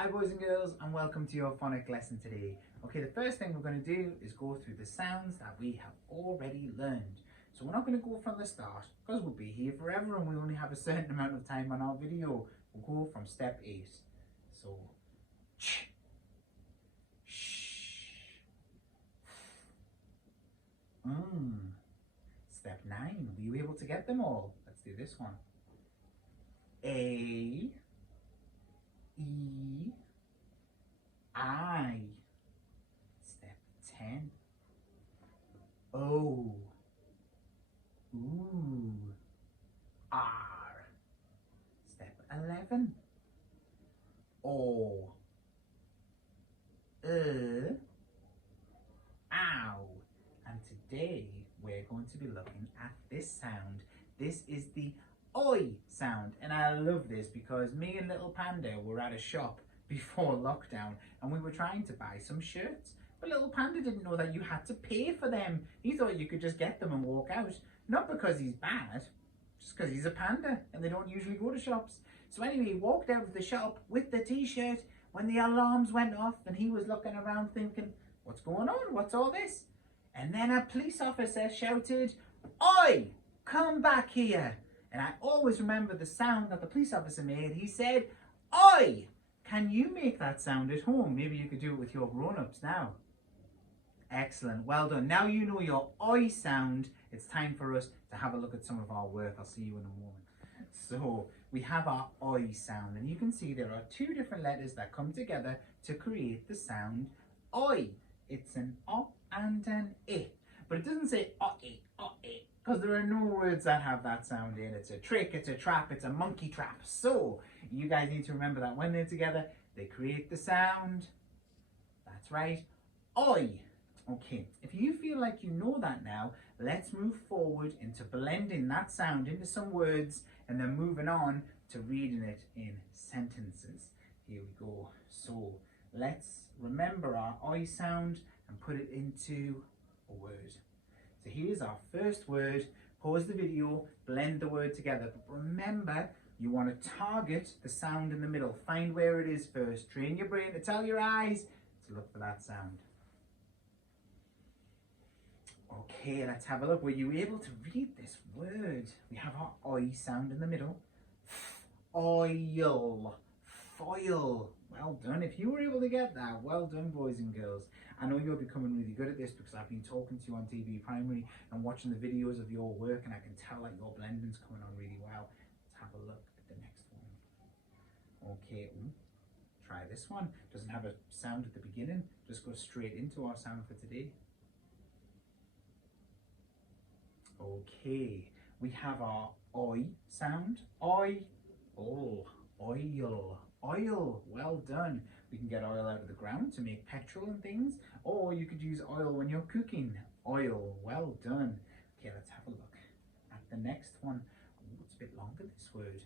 Hi boys and girls, and welcome to your phonic lesson today. Okay, the first thing we're going to do is go through the sounds that we have already learned. So we're not going to go from the start because we'll be here forever and we only have a certain amount of time on our video. We'll go from step 8. So, ch, sh, Step 9, were you able to get them all? Let's do this one. A, E, I. Step 10. O, oo, R. Step 11. O, ow. And today we're going to be looking at this sound. This is the oi sound, and I love this because me and little Panda were at a shop before lockdown and we were trying to buy some shirts, but little Panda didn't know that you had to pay for them. He thought you could just get them and walk out, not because he's bad, just because he's a panda and they don't usually go to shops. So anyway, he walked out of the shop with the t-shirt when the alarms went off and he was looking around thinking, what's going on, what's all this? And then a police officer shouted, "Oi, come back here." And I always remember the sound that the police officer made. He said, "Oi, can you make that sound at home? Maybe you could do it with your grown-ups now." Excellent, well done. Now you know your oi sound. It's time for us to have a look at some of our work. I'll see you in a moment. So we have our oi sound, and you can see there are two different letters that come together to create the sound oi. It's an o and an I, but it doesn't say oi, oi, because there are no words that have that sound in. It's a trick, it's a trap, it's a monkey trap. So you guys need to remember that when they're together, they create the sound. That's right, oi. Okay, if you feel like you know that now, let's move forward into blending that sound into some words and then moving on to reading it in sentences. Here we go. So let's remember our oi sound and put it into a word. So here's our first word. Pause the video, blend the word together. But remember, you want to target the sound in the middle. Find where it is first. Train your brain to tell your eyes to look for that sound. Okay, let's have a look. Were you able to read this word? We have our oi sound in the middle. Oil, foil. Well done. If you were able to get that, well done, boys and girls. I know you're becoming really good at this because I've been talking to you on TV Primary and watching the videos of your work, and I can tell that your blending's coming on really well. Let's have a look at the next one. Okay, try this one. Doesn't have a sound at the beginning. Just go straight into our sound for today. Okay, we have our oi sound. Oi, oh, oil, oil. Well done. We can get oil out of the ground to make petrol and things, or you could use oil when you're cooking. Oil, well done. Okay, let's have a look at the next one. Ooh, it's a bit longer, this word.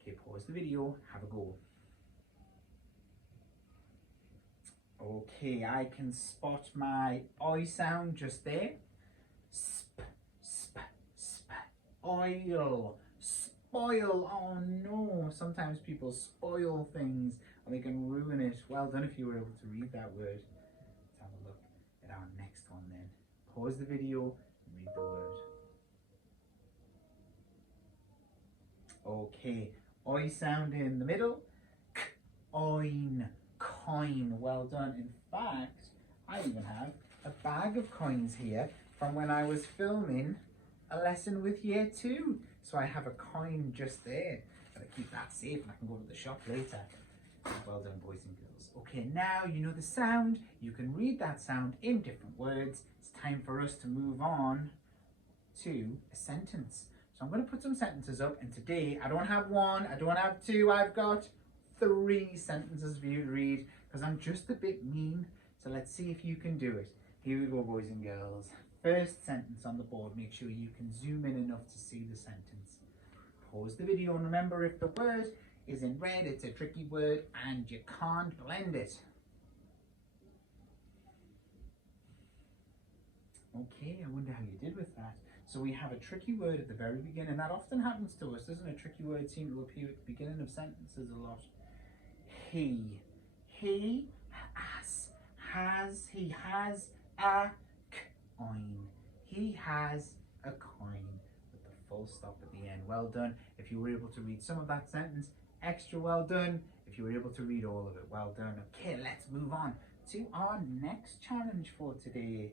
Okay, pause the video, have a go. Okay, I can spot my oi sound just there. Sp, sp, sp, oil. Spoil, oh no, sometimes people spoil things and they can ruin it. Well done if you were able to read that word. Let's have a look at our next one then. Pause the video and read the word. Okay, oi sound in the middle. K, oin, coin, well done. In fact, I even have a bag of coins here from when I was filming a lesson with year 2. So I have a coin just there. Gotta keep that safe and I can go to the shop later. Well done, boys and girls. Okay, now you know the sound. You can read that sound in different words. It's time for us to move on to a sentence. So I'm going to put some sentences up, and today I don't have one, I don't have two, I've got 3 sentences for you to read because I'm just a bit mean. So let's see if you can do it. Here we go, boys and girls. First sentence on the board. Make sure you can zoom in enough to see the sentence. Pause the video and remember, if the word is in red, it's a tricky word and you can't blend it. Okay, I wonder how you did with that. So we have a tricky word at the very beginning. That often happens to us, doesn't it? Tricky words seem to appear at the beginning of sentences a lot. He, He he has a coin. He has a coin with the full stop at the end. Well done. If you were able to read some of that sentence, extra well done. If you were able to read all of it, well done. Okay, let's move on to our next challenge for today.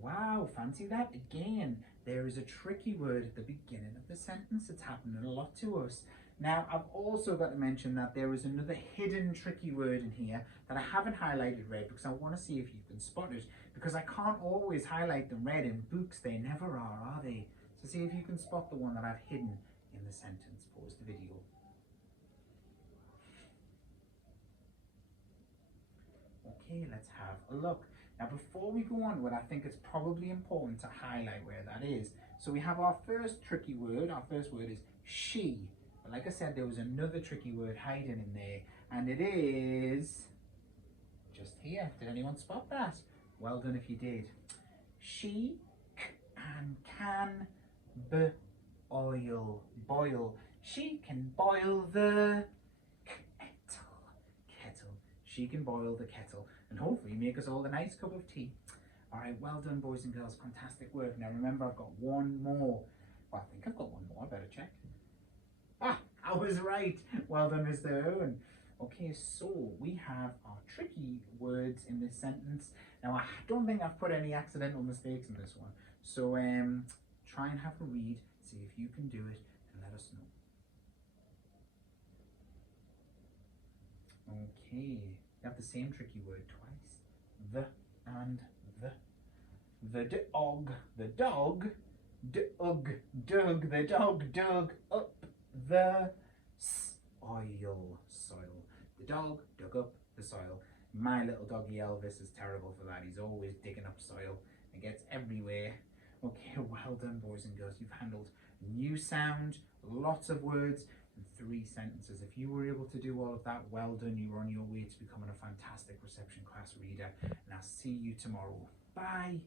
Wow, fancy that again. There is a tricky word at the beginning of the sentence. It's happening a lot to us. Now, I've also got to mention that there is another hidden tricky word in here that I haven't highlighted red because I want to see if you can spot it, because I can't always highlight them red in books. They never are they? So see if you can spot the one that I've hidden in the sentence. Pause the video. Okay, let's have a look. Now, before we go on with it, I think it's probably important to highlight where that is. So we have our first tricky word. Our first word is she. But like I said, there was another tricky word hiding in there, and it is just here. Did anyone spot that? Well done if you did. She can boil. She can boil the kettle. She can boil the kettle and hopefully make us all a nice cup of tea. All right, well done, boys and girls. Fantastic work. Now remember, I've got one more. Well, I think I've got one more. I better check. Ah, I was right. Well done, Mr. Owen. Okay, so we have our tricky words in this sentence. Now, I don't think I've put any accidental mistakes in this one. So try and have a read, see if you can do it, and let us know. Okay, you have the same tricky word twice. The and the. The dog, the dog, dug, the dog dug up the soil. The dog dug up the soil. My little doggy Elvis is terrible for that. He's always digging up soil and gets everywhere. Okay, well done, boys and girls. You've handled a new sound, lots of words, and 3 sentences. If you were able to do all of that, well done. You were on your way to becoming a fantastic reception class reader. And I'll see you tomorrow. Bye.